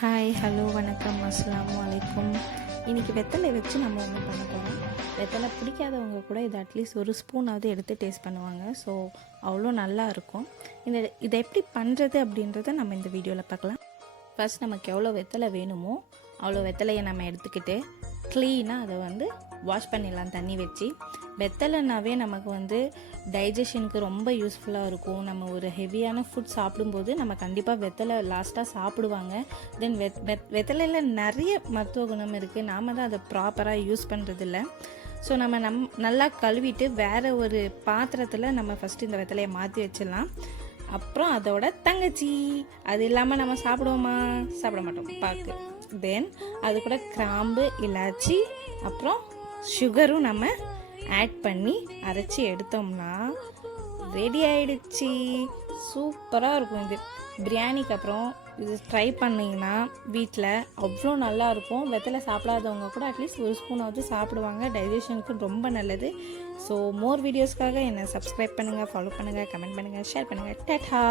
Hi, hello, வணக்கம், அஸ்ஸலாமு அலைக்கும். இன்றைக்கி வெத்தலை வச்சு நம்ம ஒன்று பண்ண போகிறோம். வெத்தலை பிடிக்காதவங்க கூட இதை அட்லீஸ்ட் ஒரு ஸ்பூனாவது எடுத்து டேஸ்ட் பண்ணுவாங்க. ஸோ அவ்வளோ நல்லா இருக்கும். இதை எப்படி பண்ணுறது அப்படின்றத நம்ம இந்த வீடியோவில் பார்க்கலாம். ஃபர்ஸ்ட் நமக்கு எவ்வளோ வெத்தலை வேணுமோ அவ்வளோ வெத்தலையை நம்ம எடுத்துக்கிட்டு க்ளீனாக அதை வாஷ் பண்ணிடலாம் தண்ணி வச்சு. வெத்தலைனாவே நமக்கு டைஜஷனுக்கு ரொம்ப யூஸ்ஃபுல்லாக இருக்கும். நம்ம ஒரு ஹெவியான ஃபுட் சாப்பிடும்போது நம்ம கண்டிப்பாக வெத்தலை லாஸ்ட்டாக சாப்பிடுவாங்க. தென் வெத்தலையில் நிறைய மருத்துவ குணம் இருக்குது. நாம் தான் அதை ப்ராப்பராக யூஸ் பண்ணுறதில்ல. ஸோ நம்ம நல்லா கழுவிட்டு வேறு ஒரு பாத்திரத்தில் நம்ம ஃபஸ்ட்டு இந்த வெத்தலையை மாற்றி வச்சிடலாம். அப்புறம் அதோட தங்கச்சி, அது இல்லாமல் நம்ம சாப்பிடுவோமா? சாப்பிட மாட்டோம், பாக்கு. தென் அது கூட கிராம்பு, இலாச்சி, அப்புறம் சுகரும் நம்ம ஆட் பண்ணி அரைச்சி எடுத்தோம்னா ரெடி ஆகிடுச்சு. சூப்பராக இருக்கும். இது பிரியாணிக்கு அப்புறம் இது ட்ரை பண்ணிங்கன்னா வீட்டில் அவ்வளோ நல்லாயிருக்கும். வெத்தலை சாப்பிடாதவங்க கூட அட்லீஸ்ட் ஒரு ஸ்பூனாவது சாப்பிடுவாங்க. டைஜஷனுக்கு ரொம்ப நல்லது. ஸோ மோர் வீடியோஸ்க்காக என்னை சப்ஸ்கிரைப் பண்ணுங்கள், ஃபாலோ பண்ணுங்கள், கமெண்ட் பண்ணுங்கள், ஷேர் பண்ணுங்கள். டாடா.